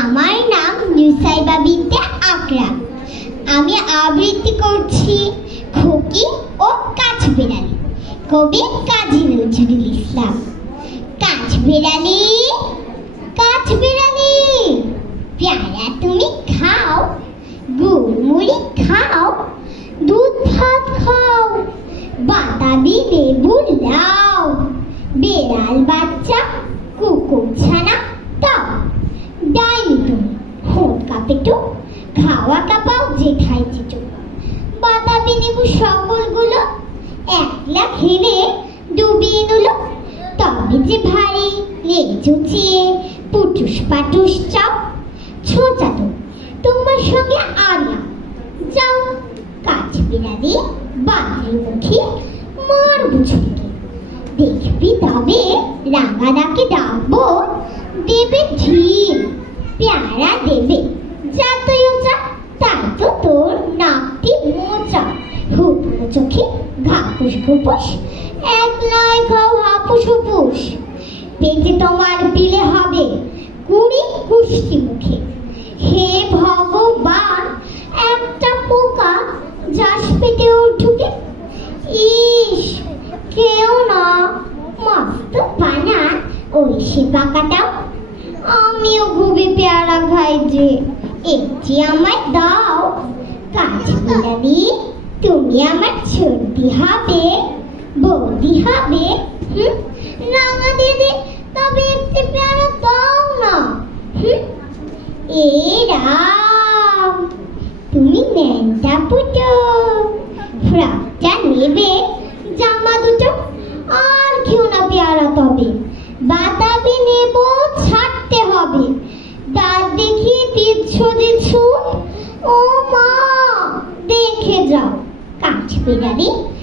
আমার নাম নুসাইবা বিনতে আকরাম। আমি আবৃত্তি করছি খুকি ও কাছ বেড়ালি, কবি কাজী নজরুল ইসলাম। কাছ বেড়ালি কাছ বেড়ালি, পেয়ারা তুমি খাও, গুড়মুড়ি খাও, দুধ ভাত খাও, বাতাবি লেবু লাও, বেড়াল বাচ্চা হোট খাওয়া কাপাও খাইছে চোখ বাতাবি লেবু সকলগুলো একলা খেলে ডুবিয়ে নিল। তবে যে ভারী লেজু চেয়ে পুটুস পাটুস চাও ছোটা তো তোমার সঙ্গে আনা যাও, কাজ বিড়ালে, বাঁধের মুখে মার বুঝলিকে দেখবি তবে রাঙাদাকে ডাকবো, দেবে ঢিল ঘাপুস এক নয় খাও হাপুস হুপুস পেটে তোমার পিলে হবে কুড়ি কুষ্টি মুখে। হে ভগবান, একটা পোকা যাস পেটেও ঢুকে ইস, কেউ না মস্ত পানা ওই সে পাকাটাও আমিও খুবই পেয়ারা খাই যে, একটি আমায় দাও। কাজ তুমি আমার ছর্দি হবে বৌদি হবে, হুম? রাঙা দিদি তবে একটি পেয়ারা দাও না, হুম? তুমি ন্যাংটা পুটো ফ্রকটা নেবে, জামা দুটো, আর খেও না পেয়ারা তবে, বাতাবি নেব, ছাড়তে হবে, দাঁত দেখিয়ে দিচ্ছ ছুট ও spaghetti